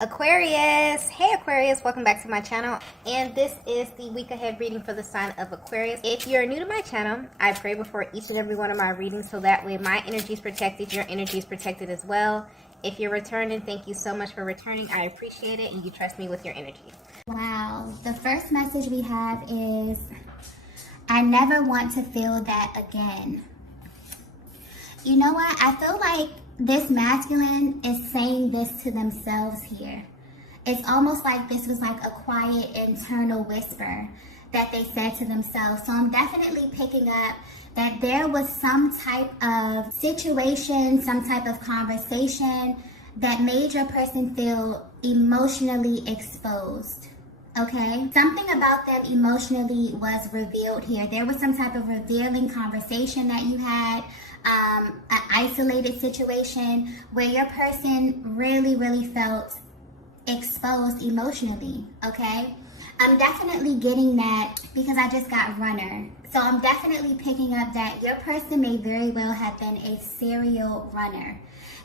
Aquarius, hey Aquarius, welcome back to my channel, and this is the week ahead reading for the sign of Aquarius. If you're new to my channel, I pray before each and every one of my readings so that way my energy is protected, your energy is protected as well. If you're returning, thank you so much for returning. I appreciate it, and you trust me with your energy. Wow, the first message we have is, I never want to feel that again. You know what? I feel like this masculine is saying this to themselves here. It's almost like this was like a quiet internal whisper that they said to themselves. So I'm definitely picking up that there was some type of situation, some type of conversation that made your person feel emotionally exposed. Okay? Something about them emotionally was revealed here. There was some type of revealing conversation that you had, an isolated situation where your person really felt exposed emotionally. Okay? I'm definitely getting that because I just got runner. So I'm definitely picking up that your person may very well have been a serial runner.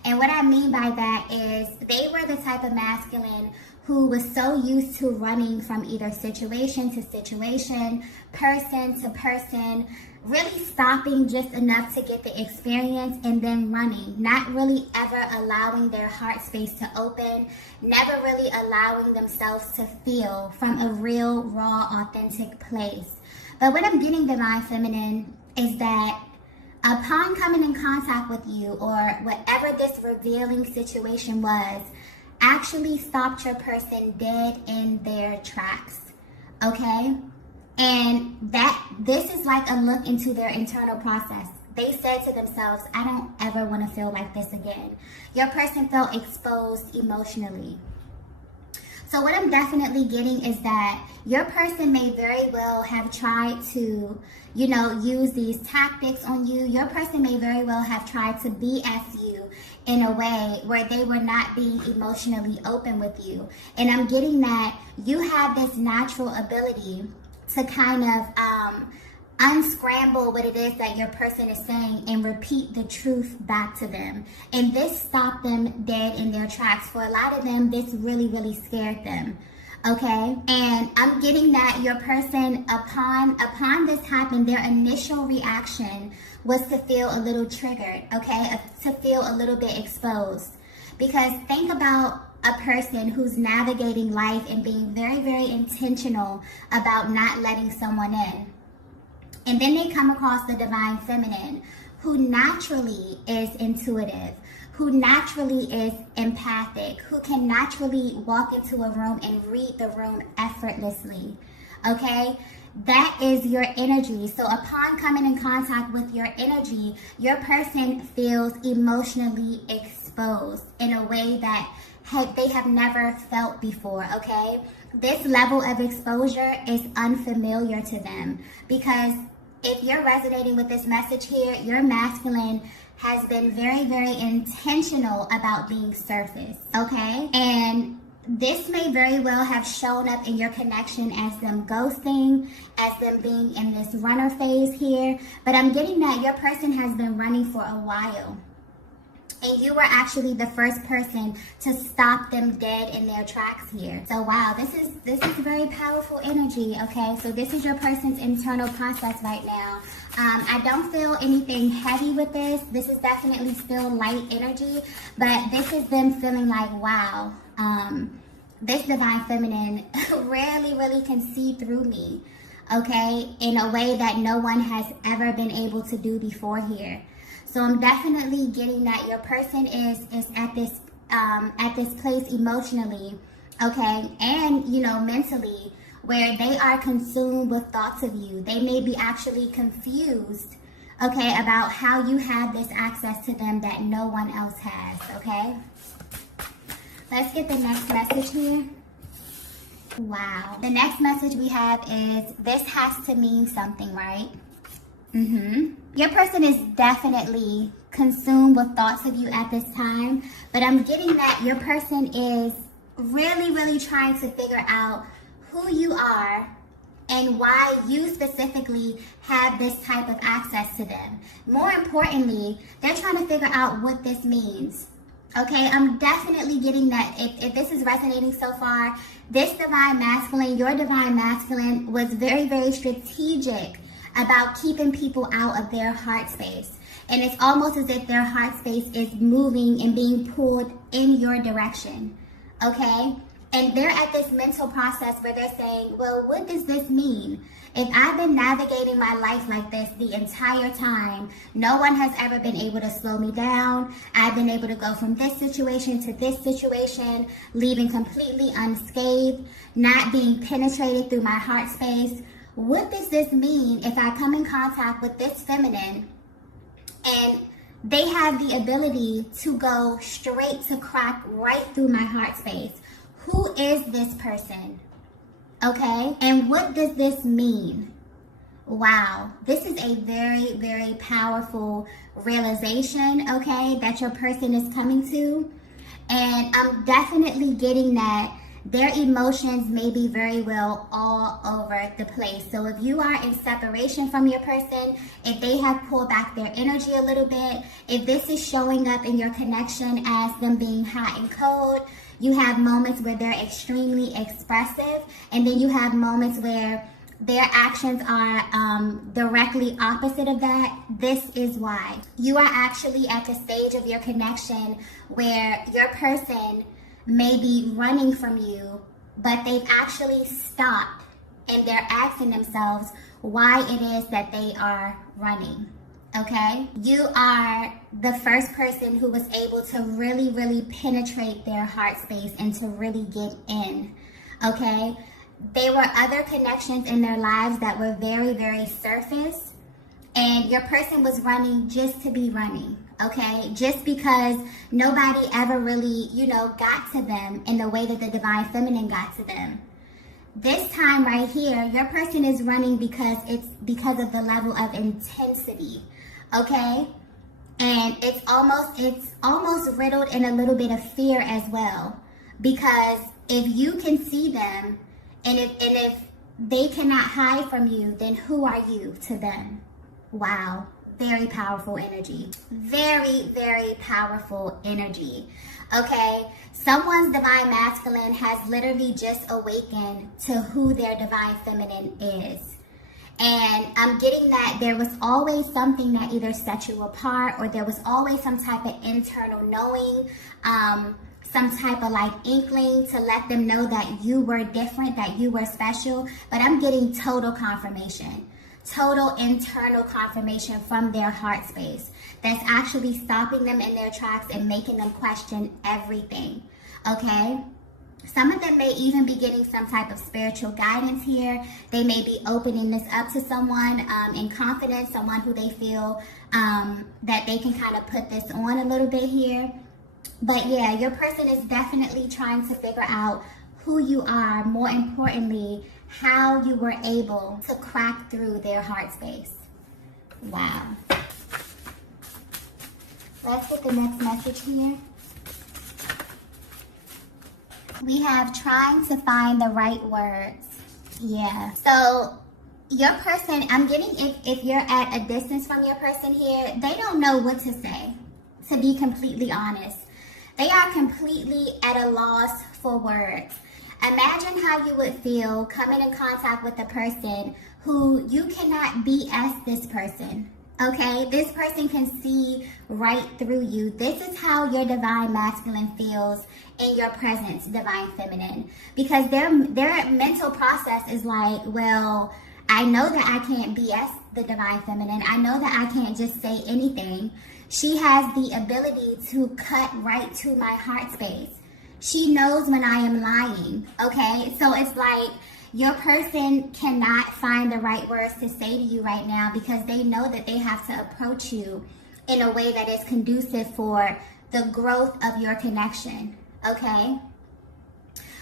And what I mean by that is they were the type of masculine who was so used to running from either situation to situation, person to person, really stopping just enough to get the experience and then running, not really ever allowing their heart space to open, never really allowing themselves to feel from a real, raw, authentic place. But what I'm getting, Divine Feminine, is that upon coming in contact with you, or whatever this revealing situation was, actually stopped your person dead in their tracks. Okay? And this is like a look into their internal process. They said to themselves, I don't ever want to feel like this again. Your person felt exposed emotionally. So what I'm definitely getting is that your person may very well have tried to, use these tactics on you. Your person may very well have tried to BS you in a way where they were not being emotionally open with you. And I'm getting that you have this natural ability to kind of unscramble what it is that your person is saying and repeat the truth back to them. And this stopped them dead in their tracks. For a lot of them, this really scared them. Okay? And I'm getting that your person, upon this happened, their initial reaction was to feel a little triggered, okay? To feel a little bit exposed. Because think about a person who's navigating life and being very intentional about not letting someone in. And then they come across the Divine Feminine, who naturally is intuitive, who naturally is empathic, who can naturally walk into a room and read the room effortlessly. Okay? That is your energy. So upon coming in contact with your energy, your person feels emotionally exposed in a way that they have never felt before, okay? This level of exposure is unfamiliar to them, because if you're resonating with this message here, your masculine has been very intentional about being surface, okay? And this may very well have shown up in your connection as them ghosting, as them being in this runner phase here. But I'm getting that your person has been running for a while. And you were actually the first person to stop them dead in their tracks here. So wow, this is very powerful energy, okay? So this is your person's internal process right now. I don't feel anything heavy with this. This is definitely still light energy, but this is them feeling like, wow, this Divine Feminine really can see through me, okay? In a way that no one has ever been able to do before here. So I'm definitely getting that your person is at this place emotionally, okay, and mentally, where they are consumed with thoughts of you. They may be actually confused, okay, about how you have this access to them that no one else has, okay? Let's get the next message here. Wow. The next message we have is, this has to mean something, right? Your person is definitely consumed with thoughts of you at this time, but I'm getting that your person is really trying to figure out who you are and why you specifically have this type of access to them. More importantly, they're trying to figure out what this means. Okay, I'm definitely getting that. If this is resonating so far, this divine masculine, your divine masculine, was very, very strategic about keeping people out of their heart space. And it's almost as if their heart space is moving and being pulled in your direction. Okay? And they're at this mental process where they're saying, well, what does this mean? If I've been navigating my life like this the entire time, no one has ever been able to slow me down. I've been able to go from this situation to this situation, leaving completely unscathed, not being penetrated through my heart space. What does this mean if I come in contact with this feminine and they have the ability to go straight to crack right through my heart space? Who is this person? Okay, and what does this mean? Wow, this is a very, very powerful realization, okay, that your person is coming to. And I'm definitely getting that their emotions may be very well all over the place. So if you are in separation from your person, if they have pulled back their energy a little bit, if this is showing up in your connection as them being hot and cold, you have moments where they're extremely expressive, and then you have moments where their actions are directly opposite of that. This is why. You are actually at the stage of your connection where your person may be running from you, but they've actually stopped and they're asking themselves why it is that they are running. Okay, you are the first person who was able to really, really penetrate their heart space and to really get in. Okay, there were other connections in their lives that were very, very surface, and your person was running just to be running. Okay, just because nobody ever really, got to them in the way that the divine feminine got to them. This time right here, your person is running because of the level of intensity. Okay, and it's almost riddled in a little bit of fear as well, because if you can see them and if they cannot hide from you, then who are you to them? Wow, very powerful energy. Very, very powerful energy. Okay, someone's divine masculine has literally just awakened to who their divine feminine is. And I'm getting that there was always something that either set you apart, or there was always some type of internal knowing, some type of like inkling to let them know that you were different, that you were special. But I'm getting total confirmation, total internal confirmation from their heart space that's actually stopping them in their tracks and making them question everything. Okay? Some of them may even be getting some type of spiritual guidance here. They may be opening this up to someone in confidence, someone who they feel that they can kind of put this on a little bit here. But yeah, your person is definitely trying to figure out who you are. More importantly, how you were able to crack through their heart space. Wow. Let's get the next message here. We have trying to find the right words. Yeah. So your person, I'm getting if you're at a distance from your person here, they don't know what to say, to be completely honest. They are completely at a loss for words. Imagine how you would feel coming in contact with a person who you cannot BS this person. Okay, this person can see right through you. This is how your divine masculine feels in your presence, divine feminine. Because their mental process is like, well, I know that I can't BS the divine feminine. I know that I can't just say anything. She has the ability to cut right to my heart space. She knows when I am lying, okay? So it's like, your person cannot find the right words to say to you right now because they know that they have to approach you in a way that is conducive for the growth of your connection, okay?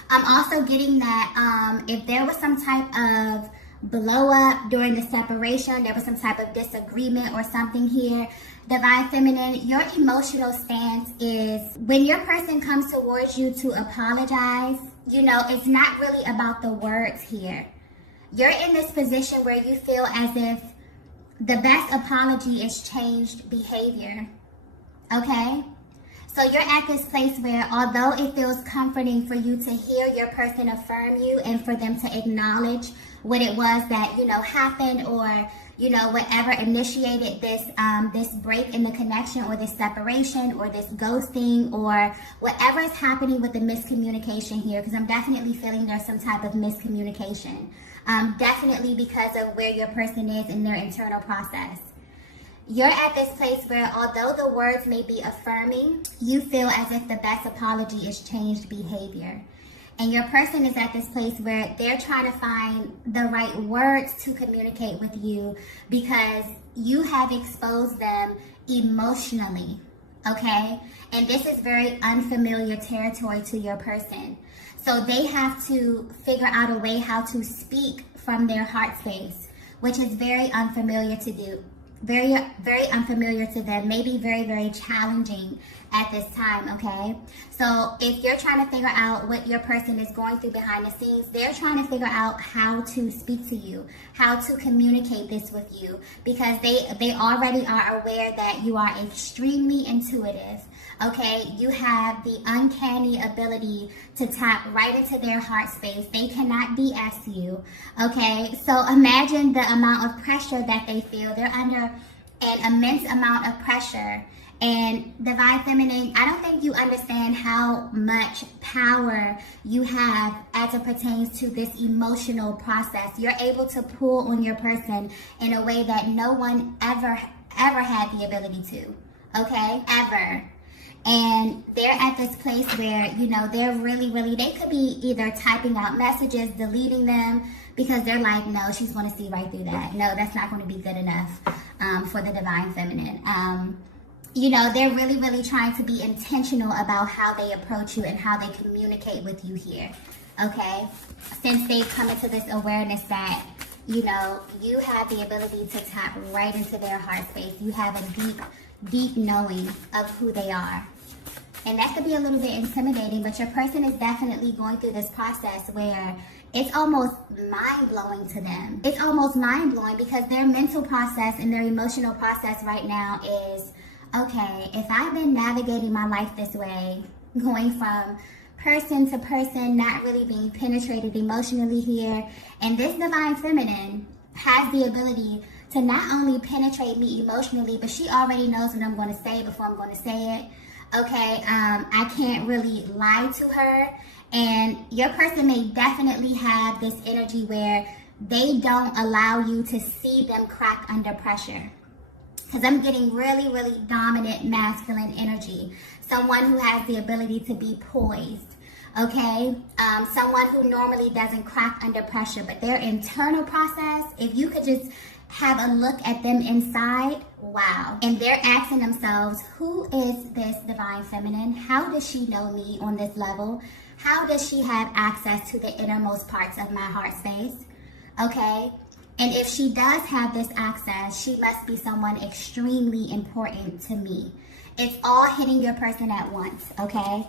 I'm also getting that if there was some type of blow up during the separation, there was some type of disagreement or something here, divine feminine, your emotional stance is when your person comes towards you to apologize, it's not really about the words here. You're in this position where you feel as if the best apology is changed behavior. Okay? So you're at this place where, although it feels comforting for you to hear your person affirm you and for them to acknowledge what it was that, happened, or, whatever initiated this break in the connection, or this separation, or this ghosting, or whatever is happening with the miscommunication here, because I'm definitely feeling there's some type of miscommunication. Definitely because of where your person is in their internal process. You're at this place where, although the words may be affirming, you feel as if the best apology is changed behavior. And your person is at this place where they're trying to find the right words to communicate with you because you have exposed them emotionally, okay? And this is very unfamiliar territory to your person. So they have to figure out a way how to speak from their heart space, which is very unfamiliar to do. Very, very unfamiliar to them, maybe very, very challenging at this time, okay? So if you're trying to figure out what your person is going through behind the scenes, they're trying to figure out how to speak to you, how to communicate this with you, because they already are aware that you are extremely intuitive, okay? You have the uncanny ability to tap right into their heart space. They cannot BS you, okay? So imagine the amount of pressure that they feel. They're under an immense amount of pressure. And Divine Feminine, I don't think you understand how much power you have as it pertains to this emotional process. You're able to pull on your person in a way that no one ever had the ability to, okay? Ever. And they're at this place where, they're really, they could be either typing out messages, deleting them, because they're like, no, she's going to see right through that. No, that's not going to be good enough for the Divine Feminine. They're really trying to be intentional about how they approach you and how they communicate with you here, okay? Since they've come into this awareness that, you have the ability to tap right into their heart space. You have a deep knowing of who they are. And that could be a little bit intimidating, but your person is definitely going through this process where it's almost mind-blowing to them. It's almost mind-blowing because their mental process and their emotional process right now is, okay, if I've been navigating my life this way, going from person to person, not really being penetrated emotionally here, and this Divine Feminine has the ability to not only penetrate me emotionally, but she already knows what I'm going to say before I'm going to say it. Okay, I can't really lie to her, and your person may definitely have this energy where they don't allow you to see them crack under pressure. Because I'm getting really dominant masculine energy. Someone who has the ability to be poised, okay? Someone who normally doesn't crack under pressure, but their internal process, if you could just have a look at them inside, wow. And they're asking themselves, who is this Divine Feminine? How does she know me on this level? How does she have access to the innermost parts of my heart space? Okay? And if she does have this access, she must be someone extremely important to me. It's all hitting your person at once, okay?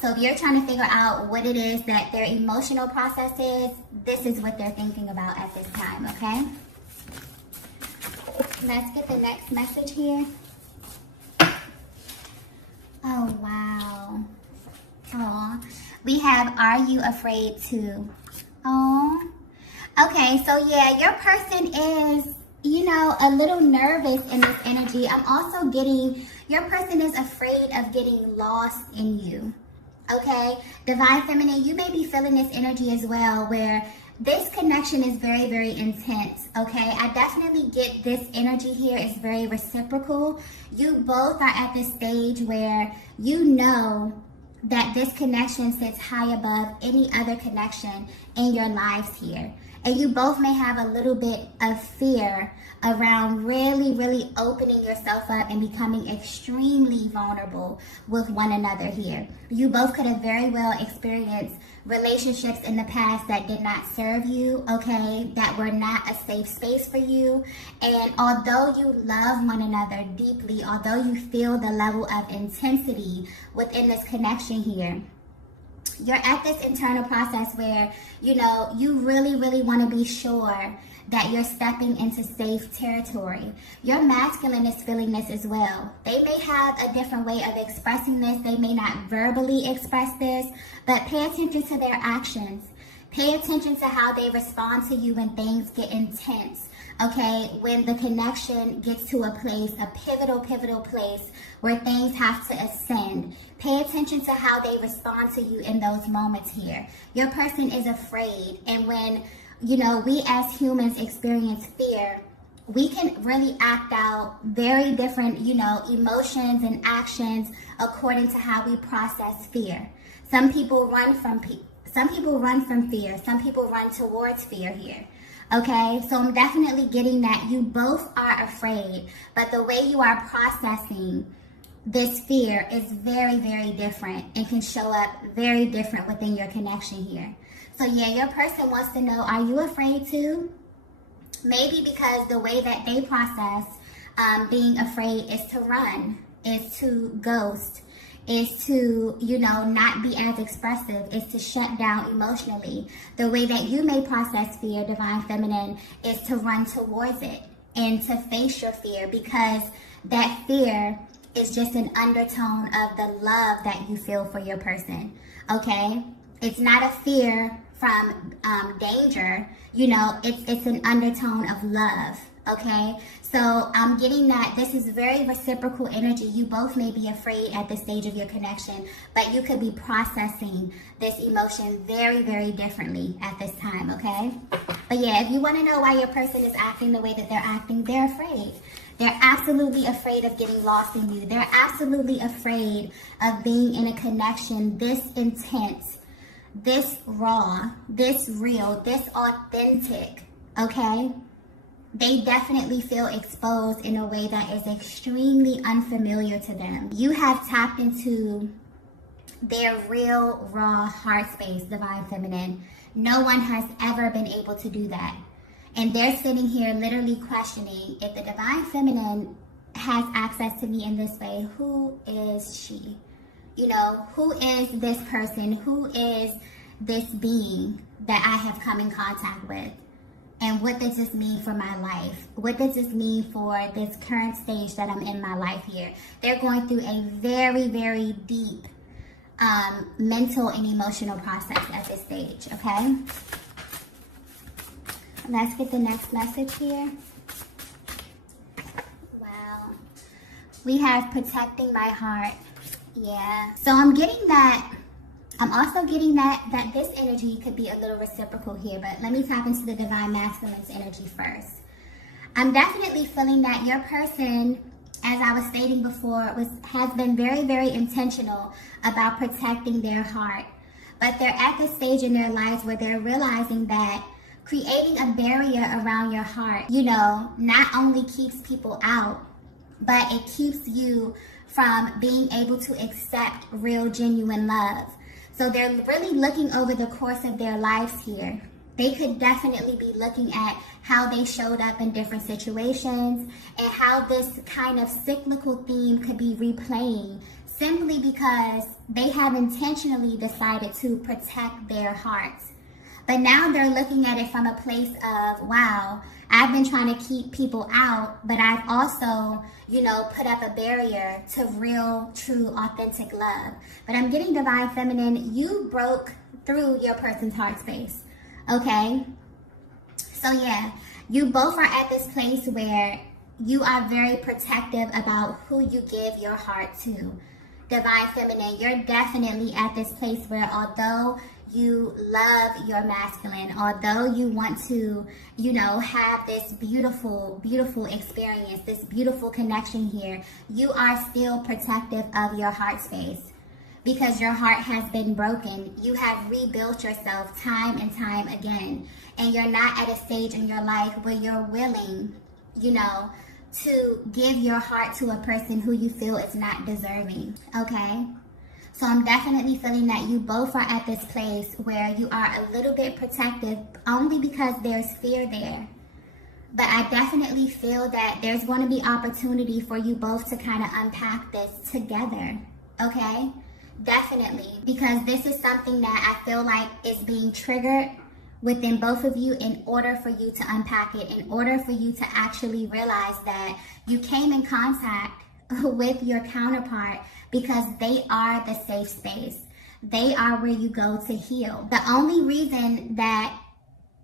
So if you're trying to figure out what it is that their emotional process is, this is what they're thinking about at this time, okay? Let's get the next message here. Oh, wow. Oh, we have, are you afraid to? Oh, okay. So yeah, your person is, a little nervous in this energy. I'm also getting, your person is afraid of getting lost in you. Okay, Divine Feminine, you may be feeling this energy as well, where this connection is very intense. Okay, I definitely get this energy here is very reciprocal. You both are at this stage where you know that this connection sits high above any other connection in your lives here. And you both may have a little bit of fear around really opening yourself up and becoming extremely vulnerable with one another here. You both could have very well experienced relationships in the past that did not serve you, okay, that were not a safe space for you. And although you love one another deeply, although you feel the level of intensity within this connection here, you're at this internal process where, you really want to be sure that you're stepping into safe territory. Your masculine is feeling this as well. They may have a different way of expressing this. They may not verbally express this, but pay attention to their actions. Pay attention to how they respond to you when things get intense. Okay, when the connection gets to a place, a pivotal place where things have to ascend. Pay attention to how they respond to you in those moments here. Your person is afraid, and when, you know, we as humans experience fear, we can really act out very different, you know, emotions and actions according to how we process fear. Some people run from fear. Some people run towards fear here. Okay, so I'm definitely getting that you both are afraid, but the way you are processing this fear is very, very different and can show up very different within your connection here. So yeah, your person wants to know, are you afraid too? Maybe because the way that they process being afraid is to run, is to ghost, is to, you know, not be as expressive, is to shut down emotionally. The way that you may process fear, Divine Feminine, is to run towards it and to face your fear, because that fear is just an undertone of the love that you feel for your person, okay? It's not a fear from danger, you know, it's an undertone of love, okay? So I'm getting that this is very reciprocal energy. You both may be afraid at this stage of your connection, but you could be processing this emotion very, very differently at this time, okay? But yeah, if you want to know why your person is acting the way that they're acting, they're afraid. They're absolutely afraid of getting lost in you. They're absolutely afraid of being in a connection this intense, this raw, this real, this authentic, okay? They definitely feel exposed in a way that is extremely unfamiliar to them. You have tapped into their real, raw heart space, Divine Feminine. No one has ever been able to do that. And they're sitting here literally questioning, if the Divine Feminine has access to me in this way, who is she? You know, who is this person? Who is this being that I have come in contact with? And what does this mean for my life? What does this mean for this current stage that I'm in my life here? They're going through a very, very deep mental and emotional process at this stage, okay? Let's get the next message here. Wow. We have protecting my heart. Yeah. So I'm getting that. I'm also getting that this energy could be a little reciprocal here, but let me tap into the Divine Masculine's energy first. I'm definitely feeling that your person, as I was stating before, has been very, very intentional about protecting their heart. But they're at the stage in their lives where they're realizing that creating a barrier around your heart, you know, not only keeps people out, but it keeps you from being able to accept real, genuine love. So they're really looking over the course of their lives here. They could definitely be looking at how they showed up in different situations and how this kind of cyclical theme could be replaying simply because they have intentionally decided to protect their hearts. But now they're looking at it from a place of, wow, I've been trying to keep people out, but I've also, you know, put up a barrier to real, true, authentic love. But I'm getting Divine Feminine, you broke through your person's heart space, okay? So yeah, you both are at this place where you are very protective about who you give your heart to. Divine Feminine, you're definitely at this place where although you love your masculine, although you want to, you know, have this beautiful, beautiful experience, this beautiful connection here, you are still protective of your heart space because your heart has been broken. You have rebuilt yourself time and time again, and you're not at a stage in your life where you're willing, you know, to give your heart to a person who you feel is not deserving, okay? So I'm definitely feeling that you both are at this place where you are a little bit protective only because there's fear there. But I definitely feel that there's going to be opportunity for you both to kind of unpack this together, okay? Definitely, because this is something that I feel like is being triggered within both of you in order for you to unpack it, in order for you to actually realize that you came in contact with your counterpart because they are the safe space. They are where you go to heal. The only reason that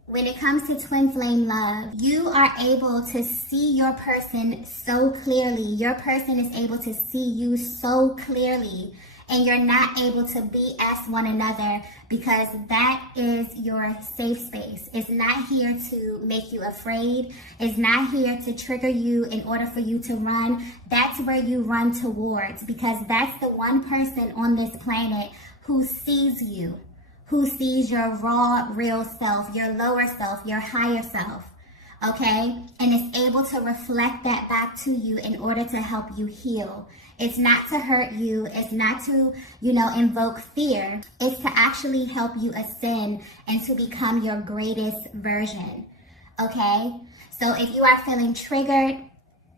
when it comes to twin flame love, you are able to see your person so clearly. Your person is able to see you so clearly, and you're not able to BS one another because that is your safe space. It's not here to make you afraid. It's not here to trigger you in order for you to run. That's where you run towards, because that's the one person on this planet who sees you, who sees your raw, real self, your lower self, your higher self, okay? And is able to reflect that back to you in order to help you heal. It's not to hurt you. It's not to, invoke fear. It's to actually help you ascend and to become your greatest version, okay? So if you are feeling triggered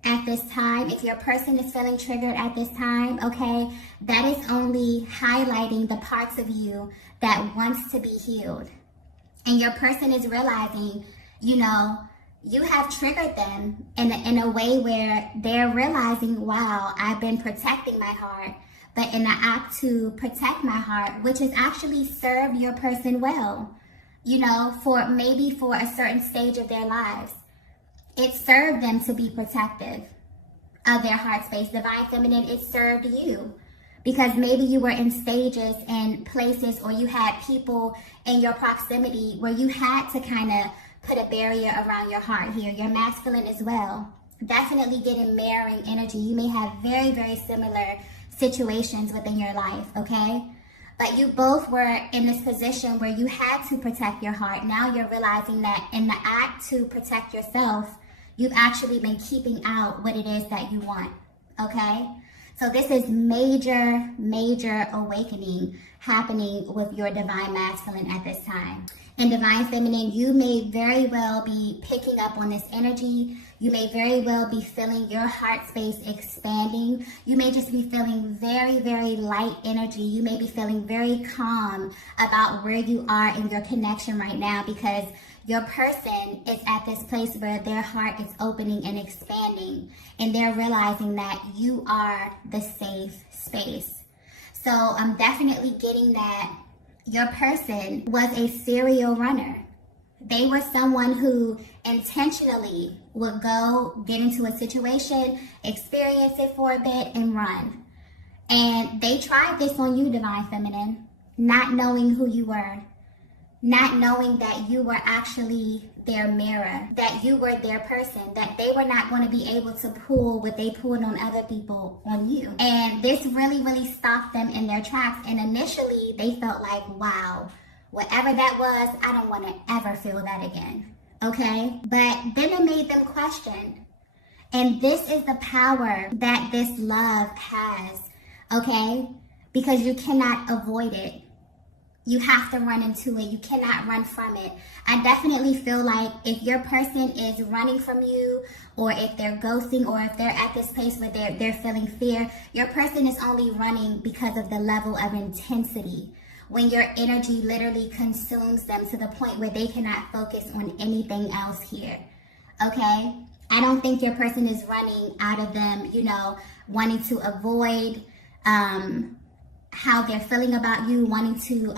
at this time, if your person is feeling triggered at this time, okay, that is only highlighting the parts of you that wants to be healed. And your person is realizing, you have triggered them in a way where they're realizing, wow, I've been protecting my heart. But in the act to protect my heart, which has actually served your person well, for a certain stage of their lives, it served them to be protective of their heart space. Divine Feminine, it served you. Because maybe you were in stages and places, or you had people in your proximity where you had to kind of put a barrier around your heart here. Your masculine as well. Definitely getting mirroring energy. You may have very, very similar situations within your life, okay? But you both were in this position where you had to protect your heart. Now you're realizing that in the act to protect yourself, you've actually been keeping out what it is that you want, okay? So this is major, major awakening happening with your divine masculine at this time. In divine feminine, you may very well be picking up on this energy. You may very well be feeling your heart space expanding. You may just be feeling very, very light energy. You may be feeling very calm about where you are in your connection right now, because your person is at this place where their heart is opening and expanding, and they're realizing that you are the safe space. So I'm definitely getting that your person was a serial runner. They were someone who intentionally would go get into a situation, experience it for a bit, and run. And they tried this on you, divine feminine, not knowing who you were, not knowing that you were actually their mirror, that you were their person, that they were not going to be able to pull what they pulled on other people on you. And this really, really stopped them in their tracks. And initially they felt like, wow, whatever that was, I don't want to ever feel that again. Okay? But then it made them question. And this is the power that this love has. Okay? Because you cannot avoid it. You have to run into it. You cannot run from it. I definitely feel like if your person is running from you, or if they're ghosting, or if they're at this place where they're feeling fear, your person is only running because of the level of intensity. When your energy literally consumes them to the point where they cannot focus on anything else here. Okay? I don't think your person is running out of them, wanting to avoid how they're feeling about you, wanting to,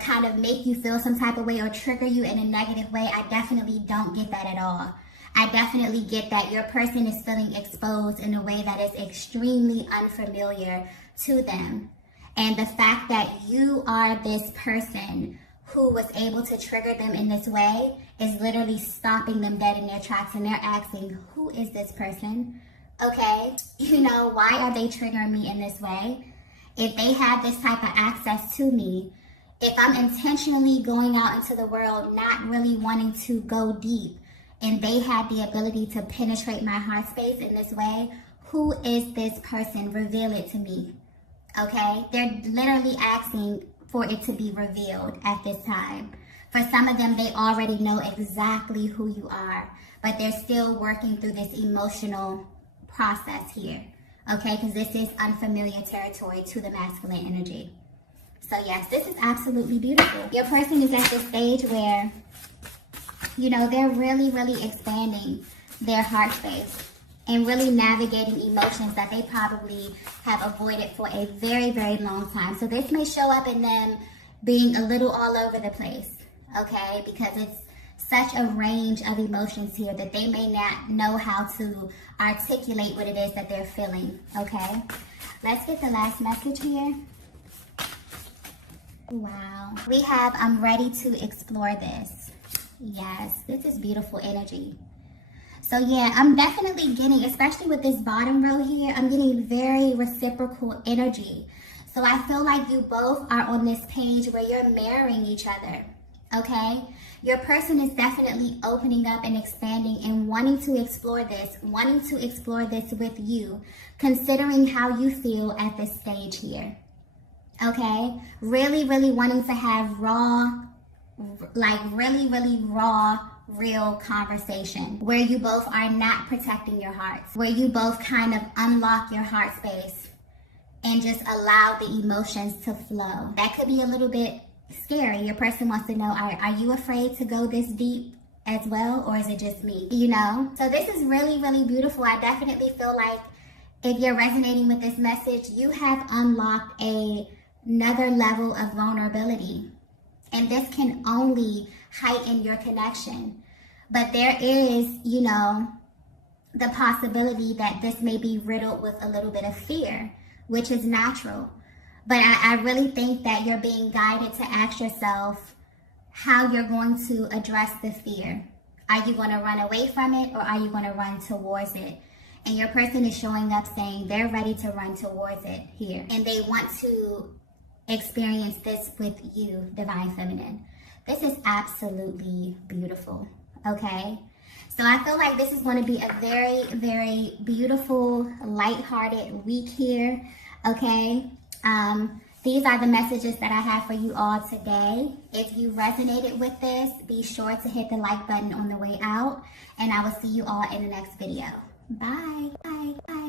kind of make you feel some type of way or trigger you in a negative way. I definitely don't get that at all. I definitely get that your person is feeling exposed in a way that is extremely unfamiliar to them. And the fact that you are this person who was able to trigger them in this way is literally stopping them dead in their tracks, and they're asking, who is this person? Okay, why are they triggering me in this way? If they have this type of access to me, if I'm intentionally going out into the world, not really wanting to go deep, and they have the ability to penetrate my heart space in this way, who is this person? Reveal it to me. Okay, they're literally asking for it to be revealed at this time. For some of them, they already know exactly who you are, but they're still working through this emotional process here, okay? Because this is unfamiliar territory to the masculine energy. So yes, this is absolutely beautiful. Your person is at this stage where, you know, they're really, really expanding their heart space and really navigating emotions that they probably have avoided for a very, very long time. So this may show up in them being a little all over the place, okay? Because it's such a range of emotions here that they may not know how to articulate what it is that they're feeling, okay? Let's get the last message here. Wow. We have, I'm ready to explore this. Yes, this is beautiful energy. So yeah, I'm definitely getting, especially with this bottom row here, I'm getting very reciprocal energy. So I feel like you both are on this page where you're mirroring each other, okay? Your person is definitely opening up and expanding and wanting to explore this with you, considering how you feel at this stage here. Okay, really, really wanting to have raw, like really, really raw, real conversation where you both are not protecting your hearts, where you both kind of unlock your heart space and just allow the emotions to flow. That could be a little bit scary. Your person wants to know, are you afraid to go this deep as well, or is it just me? You know? So this is really, really beautiful. I definitely feel like if you're resonating with this message, you have unlocked another level of vulnerability. And this can only heighten your connection. But there is, you know, the possibility that this may be riddled with a little bit of fear, which is natural. But I really think that you're being guided to ask yourself how you're going to address the fear. Are you going to run away from it, or are you going to run towards it? And your person is showing up saying they're ready to run towards it here. And they want to experience this with you, Divine Feminine. This is absolutely beautiful, okay? So I feel like this is going to be a very, very beautiful, lighthearted week here, okay? These are the messages that I have for you all today. If you resonated with this, be sure to hit the like button on the way out, and I will see you all in the next video. Bye. Bye. Bye.